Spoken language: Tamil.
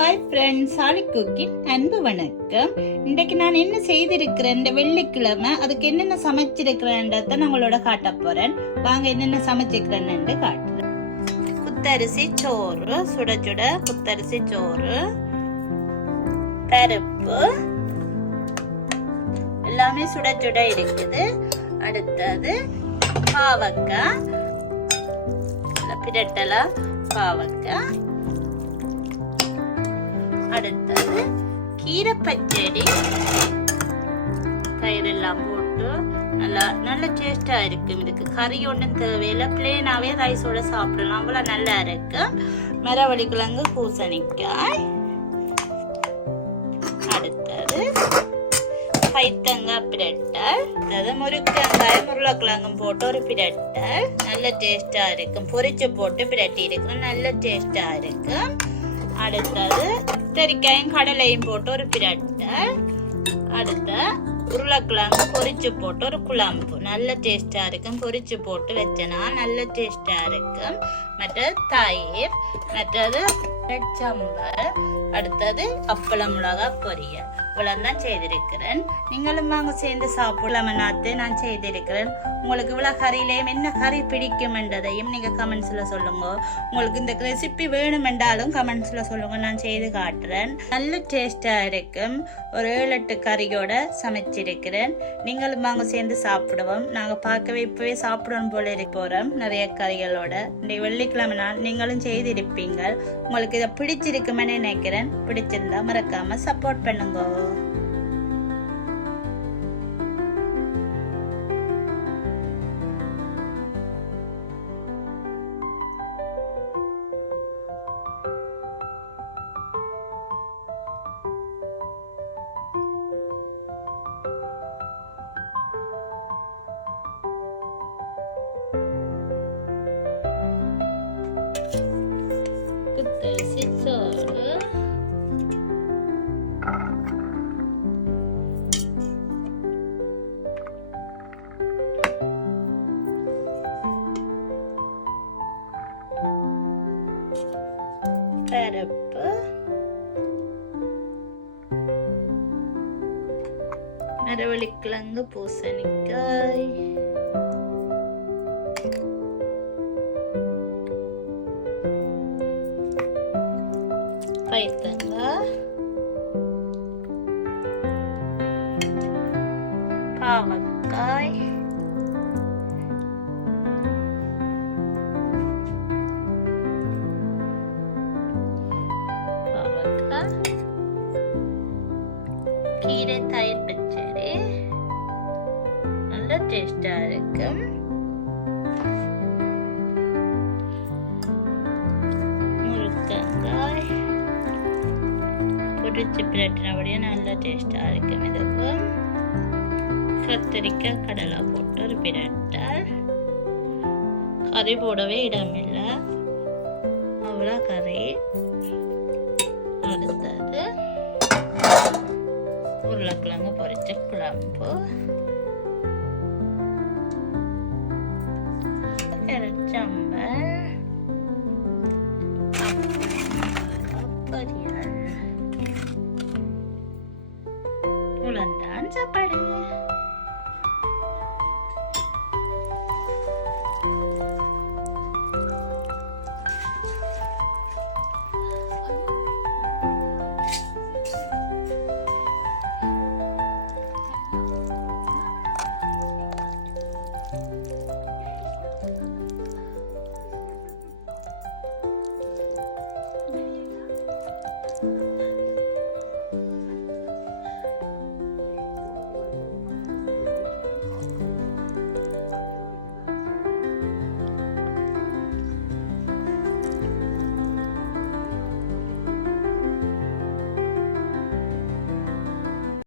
ஹாய் ஃப்ரெண்ட்ஸ், சாலி குக்கிங் அன்பு வணக்கம். இன்றைக்கு நான் என்ன செய்திருக்கிறேன், இந்த வெள்ளிக்கிழமை அதுக்கு என்னென்ன சமைச்சிருக்கிறேன்றத நான் உங்களோட காட்ட போறேன். வாங்க என்னென்ன சமைச்சிருக்கிறேன்னு காட்டுறேன். குத்தரிசி சோறு, சுட சுட குத்தரிசி சோறு, பருப்பு எல்லாமே சுட சுட இருக்குது. அடுத்தது பாவக்காய், பிரட்டலா பாவக்காய். அடுத்தது கீரை பச்சடி, தயிர் எல்லாம் போட்டு நல்ல டேஸ்டா இருக்கும். இதுக்கு கறி ஒன்றும் தேவையில்லை, பிளேனாவே ரைஸோட சாப்பிடலாம், அவ்வளவு நல்லா இருக்கு. மரவள்ளி கிழங்கு பூசணிக்காய். அடுத்தது பைத்தங்காய் பிரட்டல், அதாவது முருங்கைக்காய் உருளைக்கிழங்கும் போட்டு ஒரு பிரட்டல், நல்ல டேஸ்டா இருக்கும். பொரிச்சு போட்டு பிரட்டி இருக்கும், நல்ல டேஸ்டா இருக்கும். அடுத்தது கத்தரிக்காயும் கடலையும் போட்டு ஒரு பிரட்டல். அடுத்த உருளைக்கிழங்கு பொரிச்சு போட்டு ஒரு குழம்பு, நல்ல டேஸ்டா இருக்கும். பொரிச்சு போட்டு வச்சனா நல்ல டேஸ்டா இருக்கும். மற்றது தயிர், மற்றது சம்பல். அடுத்தது அப்பளம் மிளகாய் பொரியல். இவ்வளவுதான் செய்திருக்கிறேன். நீங்களும் வாங்க சேர்ந்து சாப்பிடலாமன்னாத்து நான் செய்திருக்கிறேன். உங்களுக்கு இவ்வளவு கறியிலையும் என்ன கறி பிடிக்கும் என்றதையும் நீங்க கமெண்ட்ஸ்ல சொல்லுங்க. உங்களுக்கு இந்த ரெசிபி வேணும் என்றாலும் கமெண்ட்ஸ்ல சொல்லுங்க, நான் செய்து காட்டுறேன். நல்ல டேஸ்டா இருக்கும். ஒரு 7-8 கறியோட சமைச்சிருக்கிறேன். நீங்களும் வாங்க சேர்ந்து சாப்பிடுவோம். நாங்க பார்க்கவே இப்பவே சாப்பிடணும் போல போறோம், நிறைய கறிகளோட. இந்த வெள்ளிக்கிழமை நாள் நீங்களும் செய்திருப்பீங்க. உங்களுக்கு இதை பிடிச்சிருக்குமே நினைக்கிறேன். பிடிச்சிருந்தா மறக்காம சப்போர்ட் பண்ணுங்க. குத்தரிசி சோறு, பருப்பு, மரவள்ளி கிழங்கு பூசணிக்காய், பைத்தங்காய், பாவக்காய், கீரை தயிர் பச்சடி, நல்ல டேஸ்டா இருக்கும். முருங்கைக்காய் பொரிச்சு பிரட்டினபடியே நல்ல டேஸ்டா இருக்கும். இதுக்கு கத்திரிக்காய் கடலை போட்டு ஒரு பிரட்டல். கறி போடவே இடமில்லை, அவ்வளோ கறி. அடுத்தது உருளைக்கிழங்கு பொரிச்ச குழம்பு, சம்பல், பொரியல். இவ்வளவுதான் சாப்பாடு.